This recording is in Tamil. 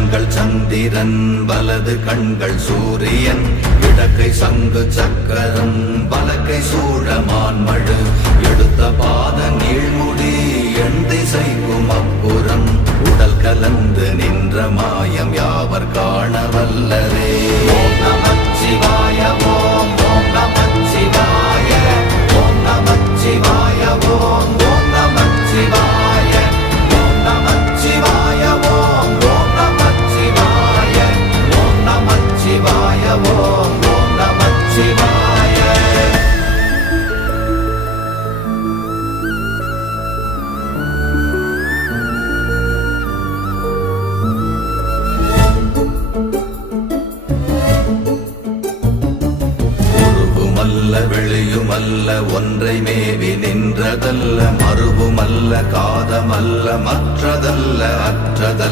கண்கள் சந்திரன் வலது கண்கள் சூரியன் இடக்கை சங்கு சக்கரம் வலக்கை சூழமான் மழு எடுத்த பாத நீழ்முடி எண் திசைக்கும் அப்புறம் உடல் கலந்து நின்ற மாயம் யாவர் காண வல்லரே. ஓம் நமச்சிவாய ஓம் ஓம் நமச்சிவாய ஓம் நமச்சிவாய ஓம் ஓம் நமச்சிவாய ஓம் நமச்சிவாய ஓம் ஓம் நமச்சிவாய ஓம் நமச்சிவாய ஓம் ஓம் நமச்சிவாய. வெளியுமல்ல ஒன்றை மேவி நின்றதல்ல மறுவுமல்ல காதமல்ல மற்றதல்ல அற்றதல்ல